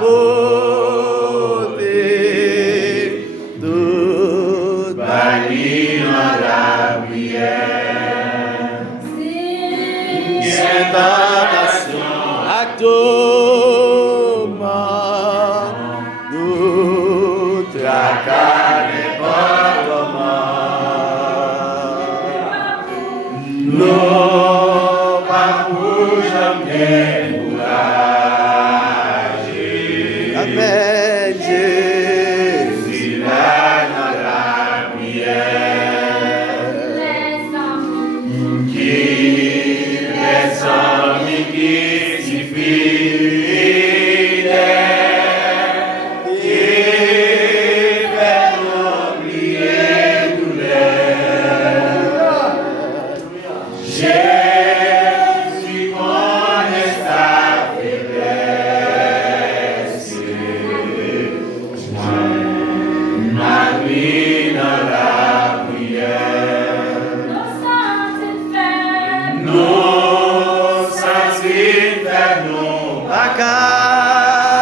beauté, toute bannie dans la prière. Cette tentation à tout moment, nous tracas n'importe comment. Non, pas pour jamais courager. Amen, Jésus, là dans la prière. Les hommes qui s'y fidèles, qui fait oublier douleur. Jésus connaît sa faiblesse. Ma vie dans la prière. Nous sentis faibles, pas capables.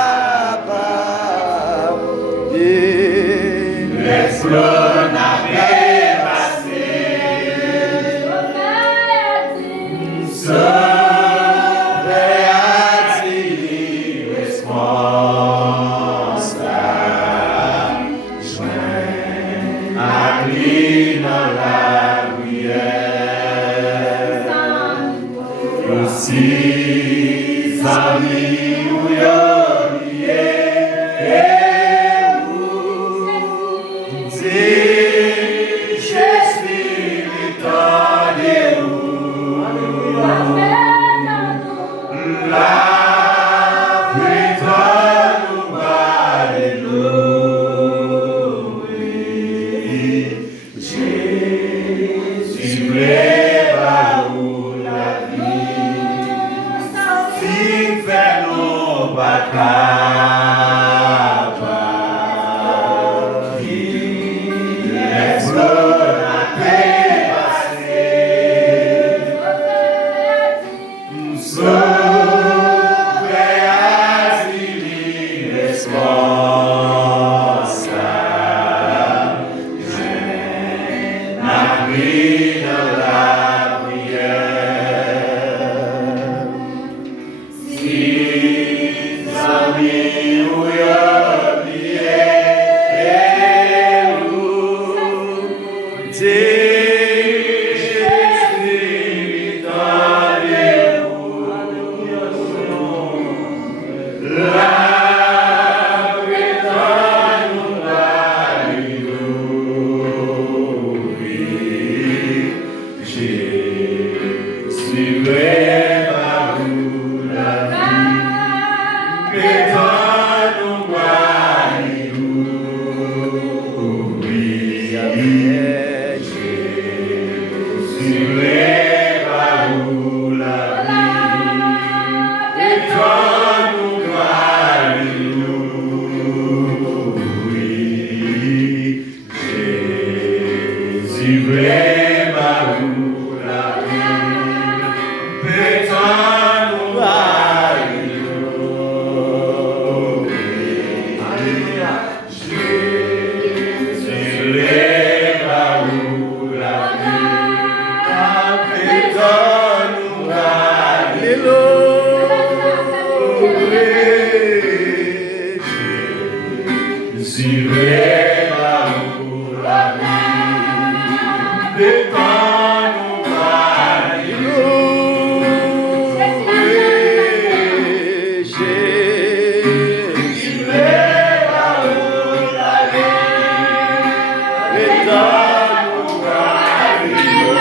Les flots n'avaient passé. Sauver a-t-il réponse à joindre à lui dans la prière. Aussi, amis, où Jésus, attendez-vous. La victoire nous alléluia. Jésus est par où la vie. Si fait nos batailles, les flots n'avaient passé. Sauver a-t-il réponse à la vie dans la prière. Si amis ou Jésus, attendez-vous. La victoire nous alléluia. Jésus est par nous la vie. Victoire nous alléluia. Jésus est par nous la vie. Victoire nous alléluia. Jésus est par nous la vie. Victoire nous alléluia. Jésus est par nous la vie. Victoire nous alléluia. Jésus est par nous la vie. Victoire nous alléluia.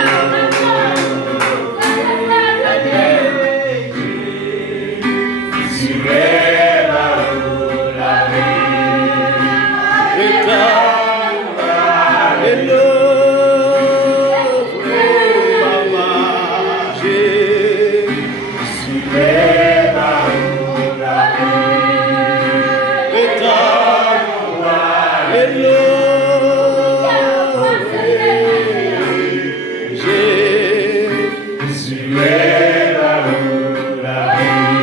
Jésus est par nous la vie. Victoire nous alléluia. Jésus est par nous la vie. Victoire nous alléluia. Jésus est par nous la vie.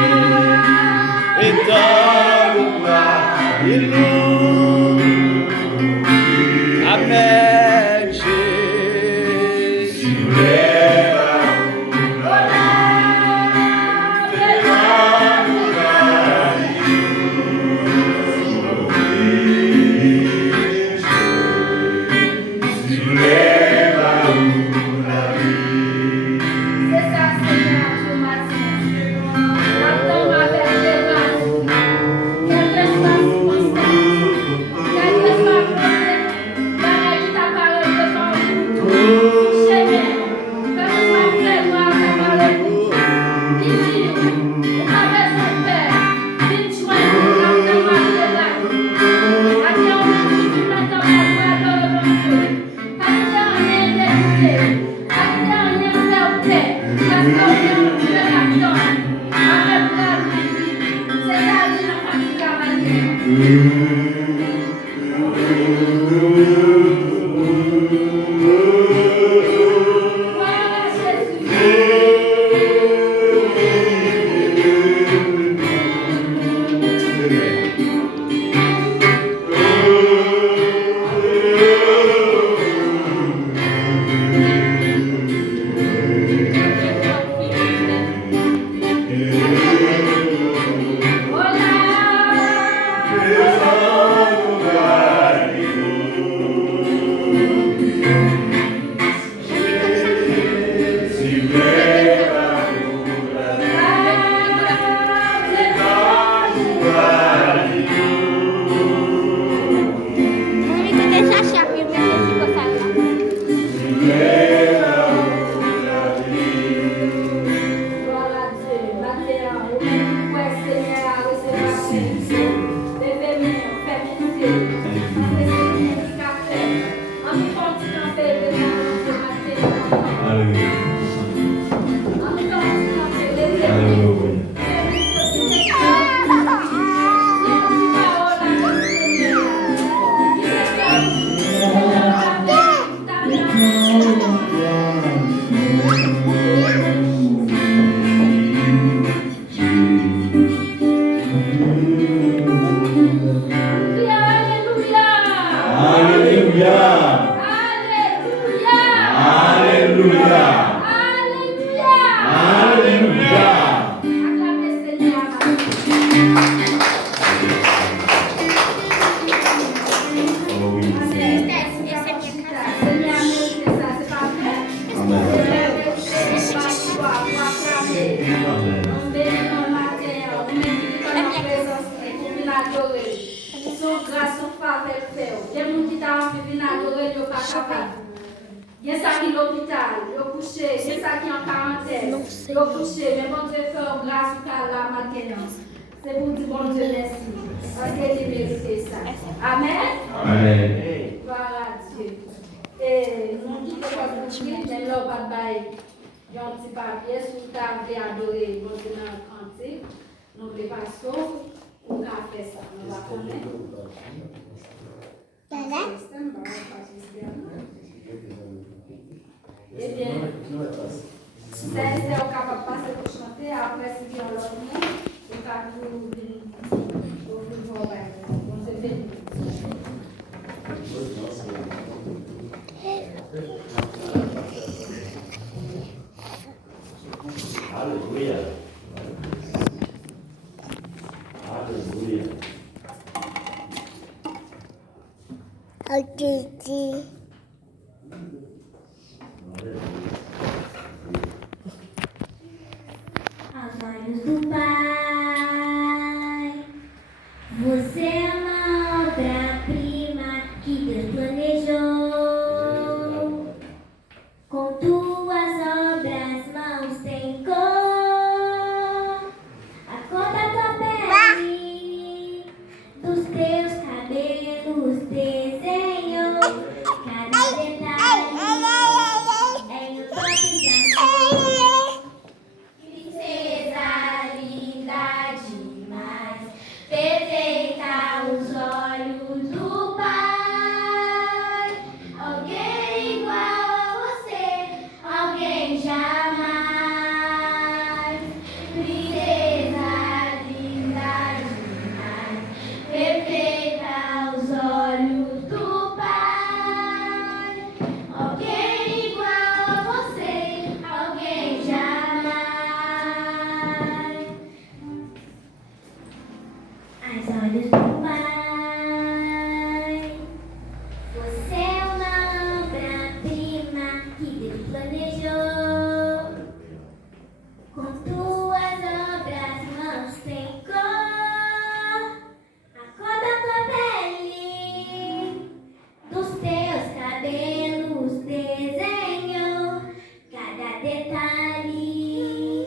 Cada detalhe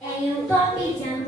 em um toque de amor.